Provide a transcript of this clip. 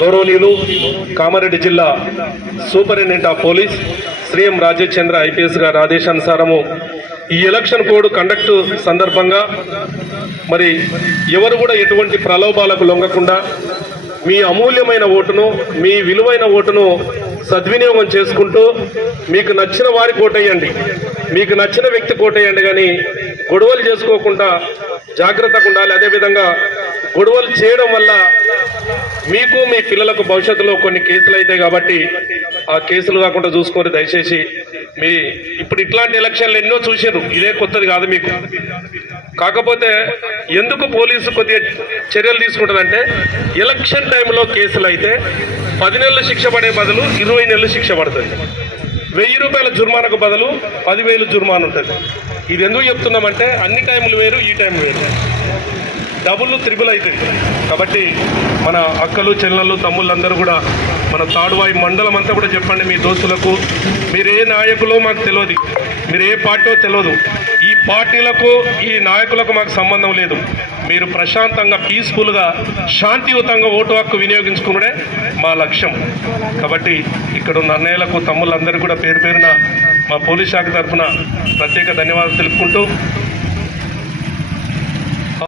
గౌరవనీయులు కామారెడ్డి జిల్లా superintendent of police Shri M Rajesh Chandra IPS గారి ఆదేశానుసారము ఈ ఎలక్షన్ కోడ్ కండక్ట్ సందర్భంగా మరి ఎవరు కూడా ఎటువంటి ప్రలోభాలకు లొంగకుండా మీ అమూల్యమైన ఓటును మీ విలువైన ఓటును సద్వినియోగం చేసుకుంటూ మీకు నచ్చిన వారికి ఓటేయండి మీకు నచ్చిన వ్యక్తి కోటేయండి కానీ గొడవలు చేసుకోకుండా జాగ్రత్తగా ఉండాలి. అదేవిధంగా గొడవలు చేయడం వల్ల మీకు మీ పిల్లలకు భవిష్యత్తులో కొన్ని కేసులు అవుతాయి కాబట్టి ఆ కేసులు కాకుండా చూసుకొని దయచేసి మీ ఇప్పుడు ఇట్లాంటి ఎలక్షన్లు ఎన్నో చూసారు ఇదే కొత్తది కాదు మీకు. కాకపోతే ఎందుకు పోలీసు కొద్దిగా చర్యలు తీసుకుంటుందంటే ఎలక్షన్ టైంలో కేసులు అయితే పది నెలలు శిక్ష పడే బదులు ఇరవై నెలలు శిక్ష పడుతుంది. వెయ్యి రూపాయల జుర్మానకు బదులు పదివేలు జుర్మాన్ ఉంటుంది ఇది ఎందుకు చెప్తున్నామంటే అన్ని టైంలు వేరు ఈ టైం వేరు. డబుల్ త్రిబుల్ అవుతుంది కాబట్టి మన అక్కలు చెల్లెళ్ళు తమ్ముళ్ళందరూ కూడా మన తాడువాయి మండలం అంతా కూడా చెప్పండి మీ దోస్తులకు. మీరే నాయకులో మాకు తెలియదు మీరు ఏ పార్టీ తెలియదు ఈ పార్టీలకు ఈ నాయకులకు మాకు సంబంధం లేదు. మీరు ప్రశాంతంగా పీస్ఫుల్గా శాంతియుతంగా ఓటు హక్కు వినియోగించుకున్నడే మా లక్ష్యం. కాబట్టి ఇక్కడ ఉన్న అన్నయ్యలకు తమ్ముళ్ళందరూ కూడా పేరు పేరున మా పోలీస్ శాఖ తరఫున ప్రత్యేక ధన్యవాదాలు తెలుపుకుంటూ